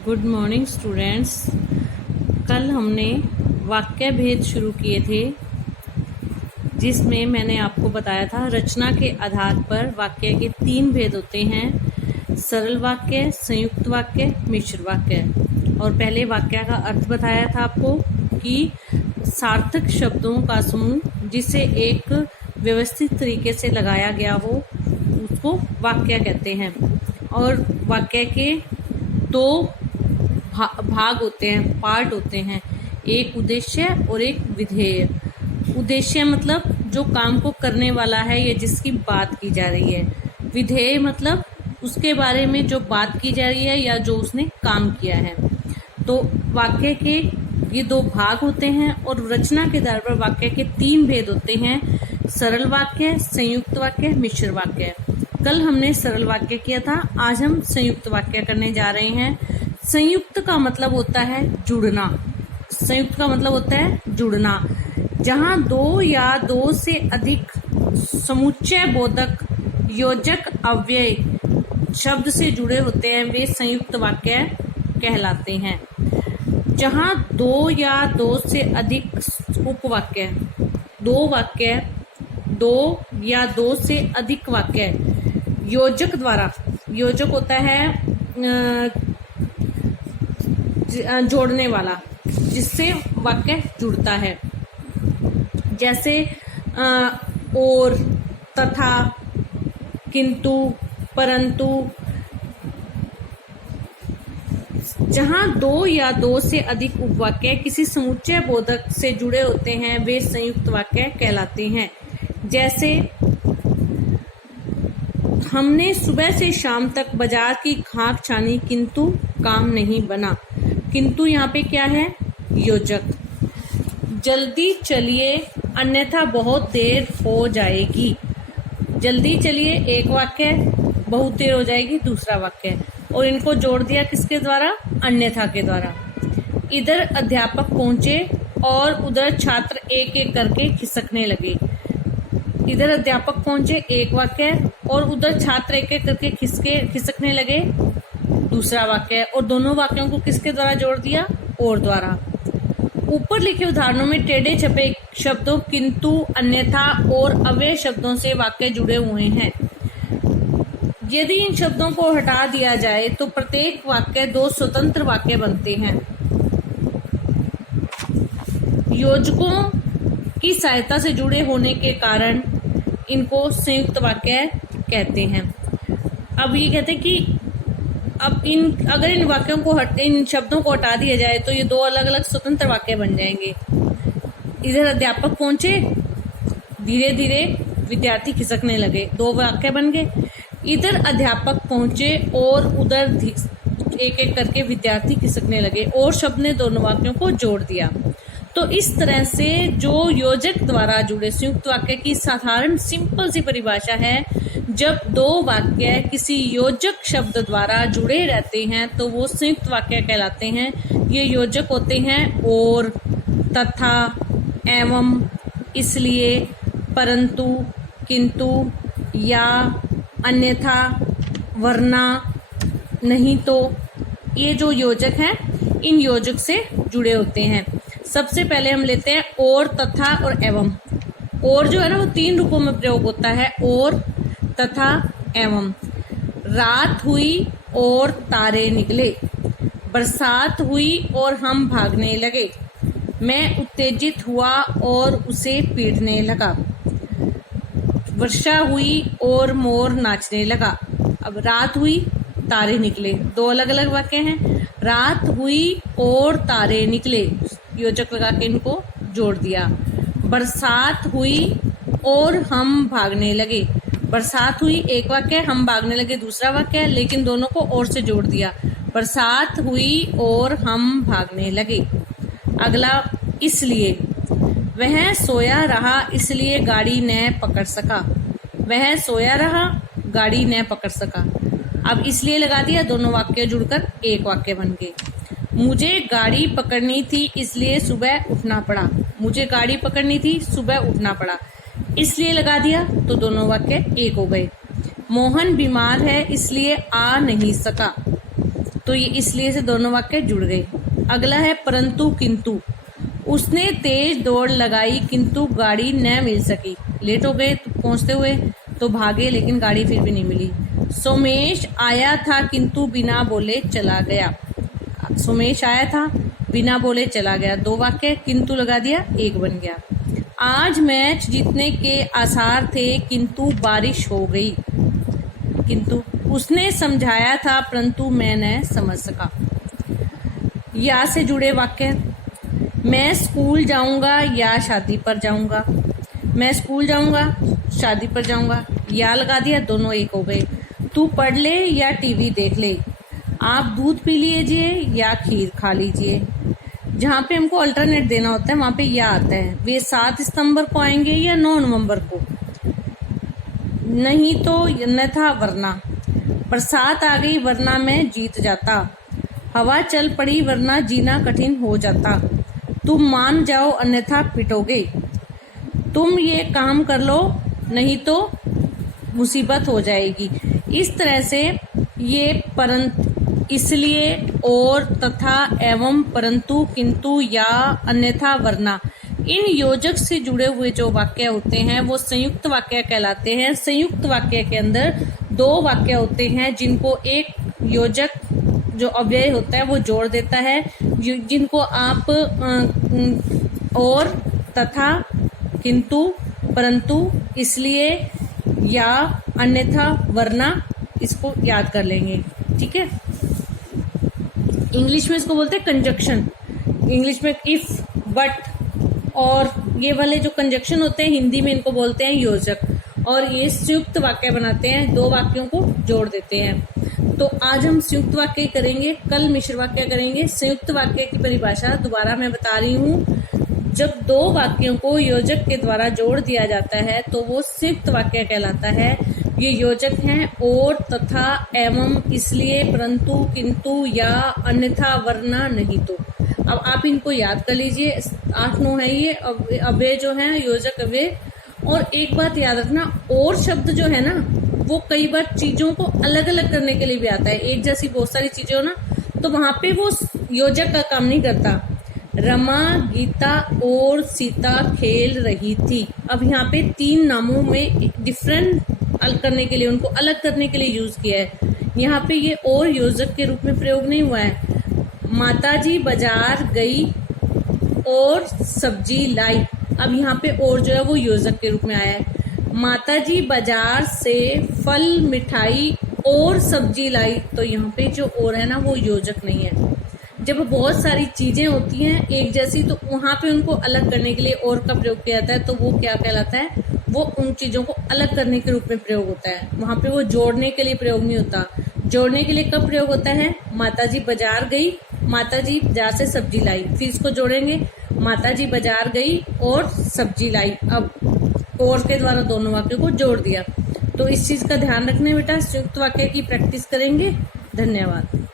Good morning students. कल हमने वाक्य भेद शुरू किए थे, जिसमें मैंने आपको बताया था रचना के आधार पर वाक्य के 3 भेद होते हैं: सरल वाक्य, संयुक्त वाक्य, मिश्र वाक्य। और पहले वाक्य का अर्थ बताया था आपको कि सार्थक शब्दों का समूह जिसे एक व्यवस्थित तरीके से लगाया गया हो उसको वाक्य कहते हैं। और वाक्य के 2 भाग होते हैं, पार्ट होते हैं, एक उद्देश्य और एक विधेय। उद्देश्य मतलब जो काम को करने वाला है या जिसकी बात की जा रही है। विधेय मतलब उसके बारे में जो बात की जा रही है या जो उसने काम किया है। तो वाक्य के ये 2 भाग होते हैं और रचना के आधार पर वाक्य के 3 भेद होते हैं: सरल वाक्य, संयुक्त वाक्य, मिश्र वाक्य। कल हमने सरल वाक्य किया था, आज हम संयुक्त वाक्य करने जा रहे हैं। संयुक्त का मतलब होता है जुड़ना। संयुक्त का मतलब होता है जुड़ना। जहां 2 या 2 से अधिक समुच्चय बोधक योजक अव्यय शब्द से जुड़े होते हैं वे संयुक्त वाक्य कहलाते हैं। जहां 2 या 2 से अधिक उपवाक्य, 2 या 2 से अधिक वाक्य योजक द्वारा, योजक होता है जोड़ने वाला, जिससे वाक्य जुड़ता है। जैसे और, तथा, किंतु, परंतु। जहां 2 या 2 से अधिक उपवाक्य किसी समुच्चय बोधक से जुड़े होते हैं वे संयुक्त वाक्य कहलाते हैं। जैसे हमने सुबह से शाम तक बाजार की खाक छानी किंतु काम नहीं बना। किंतु यहाँ पे क्या है? योजक। जल्दी चलिए अन्यथा बहुत देर हो जाएगी। जल्दी चलिए एक वाक्य, बहुत देर हो जाएगी दूसरा वाक्य। और इनको जोड़ दिया किसके द्वारा? अन्यथा के द्वारा। इधर अध्यापक पहुंचे और उधर छात्र एक एक करके खिसकने लगे। इधर अध्यापक पहुंचे एक वाक्य और उधर छात्र एक एक करके खिसकने लगे दूसरा वाक्य। और दोनों वाक्यों को किसके द्वारा जोड़ दिया? और द्वारा। ऊपर लिखे उदाहरणों में टेढ़े छपे शब्दों किंतु, अन्यथा और अव्यय शब्दों से वाक्य जुड़े हुए हैं। यदि इन शब्दों को हटा दिया जाए तो प्रत्येक वाक्य 2 स्वतंत्र वाक्य बनते हैं। योजकों की सहायता से जुड़े होने के कारण इनको संयुक्त वाक्य कहते हैं। अब ये कहते हैं कि अब अगर इन वाक्यों को इन शब्दों को हटा दिया जाए तो ये 2 अलग अलग स्वतंत्र वाक्य बन जाएंगे। इधर अध्यापक पहुंचे, धीरे धीरे विद्यार्थी खिसकने लगे, 2 वाक्य बन गए। इधर अध्यापक पहुंचे और उधर एक एक करके विद्यार्थी खिसकने लगे और शब्द ने दोनों वाक्यों को जोड़ दिया। तो इस तरह से जो योजक द्वारा जुड़े संयुक्त वाक्य की साधारण सिंपल सी परिभाषा है, जब 2 वाक्य किसी योजक शब्द द्वारा जुड़े रहते हैं तो वो संयुक्त वाक्य कहलाते हैं। ये योजक होते हैं और, तथा, एवं, इसलिए, परंतु, किंतु, या, अन्यथा, वरना, नहीं तो। ये जो योजक हैं इन योजक से जुड़े होते हैं। सबसे पहले हम लेते हैं और, तथा और एवं। और जो है ना वो 3 रूपों में प्रयोग होता है: और, तथा, एवं। रात हुई और तारे निकले। बरसात हुई और हम भागने लगे। मैं उत्तेजित हुआ और उसे पीटने लगा। वर्षा हुई और मोर नाचने लगा। अब रात हुई, तारे निकले, 2 अलग अलग वाक्य हैं। रात हुई और तारे निकले, योजक लगा के इनको जोड़ दिया। बरसात हुई और हम भागने लगे। बरसात हुई एक वाक्य, हम भागने लगे दूसरा वाक्य, लेकिन दोनों को और से जोड़ दिया। बरसात हुई और हम भागने लगे। अगला, इसलिए। वह सोया रहा इसलिए गाड़ी न पकड़ सका। वह सोया रहा, गाड़ी न पकड़ सका। अब इसलिए लगा दिया, दोनों वाक्य जुड़कर एक वाक्य बन गए। मुझे गाड़ी पकड़नी थी इसलिए सुबह उठना पड़ा। मुझे गाड़ी पकड़नी थी, सुबह उठना पड़ा। इसलिए लगा दिया तो दोनों वाक्य एक हो गए। मोहन बीमार है इसलिए आ नहीं सका। तो ये इसलिए से दोनों वाक्य जुड़ गए। अगला है परंतु किंतु। उसने तेज दौड़ लगाई किंतु गाड़ी न मिल सकी। लेट हो गए पहुंचते हुए तो भागे, लेकिन गाड़ी फिर भी नहीं मिली। सोमेश आया था किंतु बिना बोले चला गया। सोमेश आया था, बिना बोले चला गया। 2 वाक्य, किंतु लगा दिया, 1 बन गया। आज मैच जीतने के आसार थे किंतु बारिश हो गई। किंतु उसने समझाया था परंतु मैं न समझ सका। या से जुड़े वाक्य, मैं स्कूल जाऊंगा या शादी पर जाऊंगा। मैं स्कूल जाऊंगा, शादी पर जाऊंगा। या लगा दिया, दोनों 1 हो गए। तू पढ़ ले या टीवी देख ले। आप दूध पी लीजिए या खीर खा लीजिए। जहाँ पे हमको अल्टरनेट देना होता है वहां पे या आता है। वे 7 सितंबर को आएंगे या 9 नवंबर को। नहीं तो अन्यथा वरना। बरसात आ गई वरना मैं जीत जाता। हवा चल पड़ी वरना जीना कठिन हो जाता। तुम मान जाओ अन्यथा पिटोगे। तुम ये काम कर लो नहीं तो मुसीबत हो जाएगी। इस तरह से ये परंतु, इसलिए, और, तथा, एवं, परंतु, किंतु, या, अन्यथा, वरना, इन योजक से जुड़े हुए जो वाक्य होते हैं वो संयुक्त वाक्य कहलाते हैं। संयुक्त वाक्य के अंदर 2 वाक्य होते हैं जिनको एक योजक जो अव्यय होता है वो जोड़ देता है, जिनको आप और, तथा, किंतु, परंतु, इसलिए, या, अन्यथा, वरना इसको याद कर लेंगे। ठीक है। इंग्लिश में इसको बोलते हैं कंजक्शन। इंग्लिश में इफ, बट, और ये वाले जो कंजक्शन होते हैं हिंदी में इनको बोलते हैं योजक। और ये संयुक्त वाक्य बनाते हैं, 2 वाक्यों को जोड़ देते हैं। तो आज हम संयुक्त वाक्य करेंगे, कल मिश्र वाक्य करेंगे। संयुक्त वाक्य की परिभाषा दोबारा मैं बता रही हूँ। जब 2 वाक्यों को योजक के द्वारा जोड़ दिया जाता है तो वो संयुक्त वाक्य कहलाता है। ये योजक हैं और, तथा, एवं, इसलिए, परंतु, किंतु, या, अन्यथा, वरना, नहीं तो। अब आप इनको याद कर लीजिए। 8-9 है ये अव्यय जो है, योजक अव्यय। और एक बात याद रखना, और शब्द जो है ना वो कई बार चीजों को अलग अलग करने के लिए भी आता है। एक जैसी बहुत सारी चीजें हो ना तो वहां पे वो योजक का काम नहीं करता। रमा, गीता और सीता खेल रही थी। अब यहाँ पे 3 नामों में डिफरेंट करने के लिए, उनको अलग करने के लिए यूज किया है। यहाँ पे ये और योजक के रूप में प्रयोग नहीं हुआ है। माताजी बाजार गई और सब्जी लाई। अब यहाँ पे और जो है वो योजक के रूप में आया है। माताजी बाजार से फल, मिठाई और सब्जी लाई। तो यहाँ पे जो और है ना वो योजक नहीं है। जब बहुत सारी चीजें होती हैं एक जैसी तो वहां पे उनको अलग करने के लिए और का प्रयोग किया जाता है। तो वो क्या कहलाता है, वो उन चीजों को अलग करने के रूप में प्रयोग होता है। वहां पे वो जोड़ने के लिए प्रयोग नहीं होता। जोड़ने के लिए कब प्रयोग होता है, माताजी बाजार गई, माताजी बाजार से सब्जी लाई। फिर इसको जोड़ेंगे, माताजी बाजार गई और सब्जी लाई। अब और के द्वारा दोनों वाक्यों को जोड़ दिया। तो इस चीज का ध्यान रखना बेटा। संयुक्त वाक्य की प्रैक्टिस करेंगे। धन्यवाद।